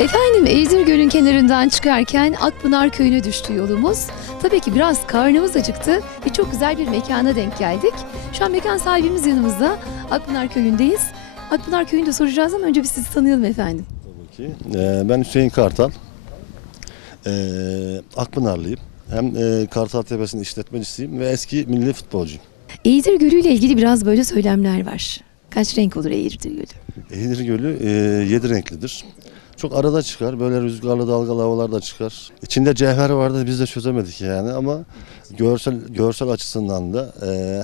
Efendim Eğirdir Gölü'nün kenarından çıkarken Akpınar Köyü'ne düştü yolumuz. Tabii ki biraz karnımız acıktı ve çok güzel bir mekana denk geldik. Şu an mekan sahibimiz yanımızda. Akpınar Köyü'ndeyiz. Akpınar Köyü'nü de soracağız ama önce bir sizi tanıyalım efendim. Tabii ki. Ben Hüseyin Kartal. Akpınarlıyım. Hem Kartal Tepesi'nin işletmecisiyim ve eski milli futbolcuyum. Eğirdir Gölü ile ilgili biraz böyle söylemler var. Kaç renk olur Eğirdir Gölü? Eğirdir Gölü 7 renklidir. Çok arada çıkar, böyle rüzgarlı dalgalı havalarda çıkar. İçinde cevher vardı, biz de çözemedik yani ama görsel açısından da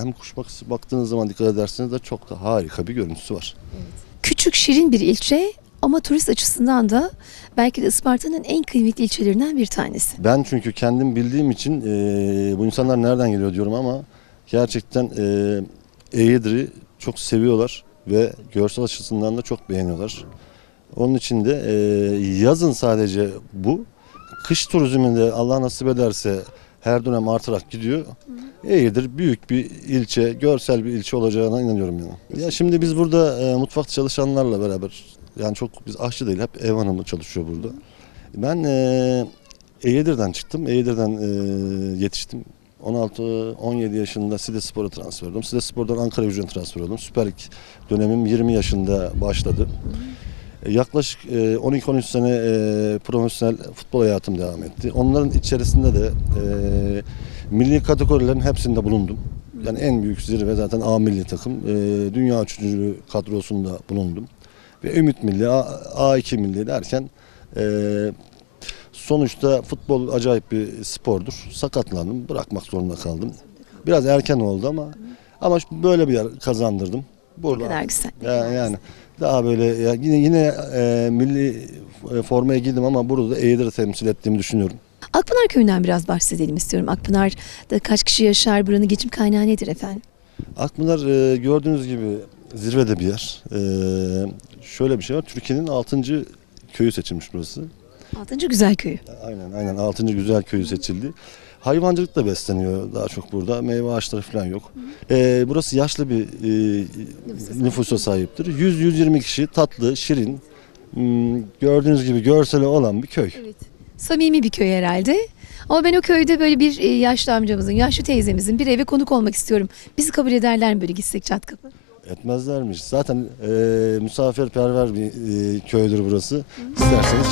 hem kuş baktığınız zaman dikkat ederseniz de çok da harika bir görüntüsü var. Küçük şirin bir ilçe ama turist açısından da belki de Isparta'nın en kıymetli ilçelerinden bir tanesi. Ben çünkü kendim bildiğim için bu insanlar nereden geliyor diyorum ama gerçekten Eğirdir'i çok seviyorlar ve görsel açısından da çok beğeniyorlar. Onun için de yazın sadece bu, kış turizminde Allah nasip ederse her dönem artarak gidiyor. Eğirdir büyük bir ilçe, görsel bir ilçe olacağına inanıyorum yani. Ya şimdi biz burada mutfakta çalışanlarla beraber, yani çok biz aşçı değil, hep ev hanımı çalışıyor burada. Ben Eğirdir'den çıktım, Eğirdir'den yetiştim. 16-17 yaşında Sidespor'a transfer oldum. Sidespor'dan Ankara Gücü'ne transfer oldum. Süper Lig dönemim 20 yaşında başladı. Yaklaşık 12-13 sene profesyonel futbol hayatım devam etti. Onların içerisinde de milli kategorilerin hepsinde bulundum. Yani en büyük zirve zaten A milli takım. Dünya üçüncülüğü kadrosunda bulundum. Ve Ümit Milli, A2 Milli derken sonuçta futbol acayip bir spordur. Sakatlandım, bırakmak zorunda kaldım. Biraz erken oldu ama böyle bir yer kazandırdım. Ne kadar güzel. Yani daha böyle yine milli formaya giydim ama burada da Eğirdir'i temsil ettiğimi düşünüyorum. Akpınar Köyü'nden biraz bahsedelim istiyorum. Akpınar'da kaç kişi yaşar? Buranın geçim kaynağı nedir efendim? Akpınar gördüğünüz gibi zirvede bir yer. Şöyle bir şey var, Türkiye'nin 6. köyü seçilmiş burası. 6. Güzel Köyü. Aynen 6. güzel köyü seçildi. Hayvancılıkla besleniyor daha çok burada. Meyve ağaçları falan yok. Burası yaşlı bir nüfusa sahiptir. 100-120 kişi, tatlı, şirin, gördüğünüz gibi görseli olan bir köy. Evet. Samimi bir köy herhalde. Ama ben o köyde böyle bir yaşlı amcamızın, yaşlı teyzemizin bir eve konuk olmak istiyorum. Bizi kabul ederler mi böyle gitsek çat kapı? Etmezlermiş. Zaten misafirperver bir köydür burası. İsterseniz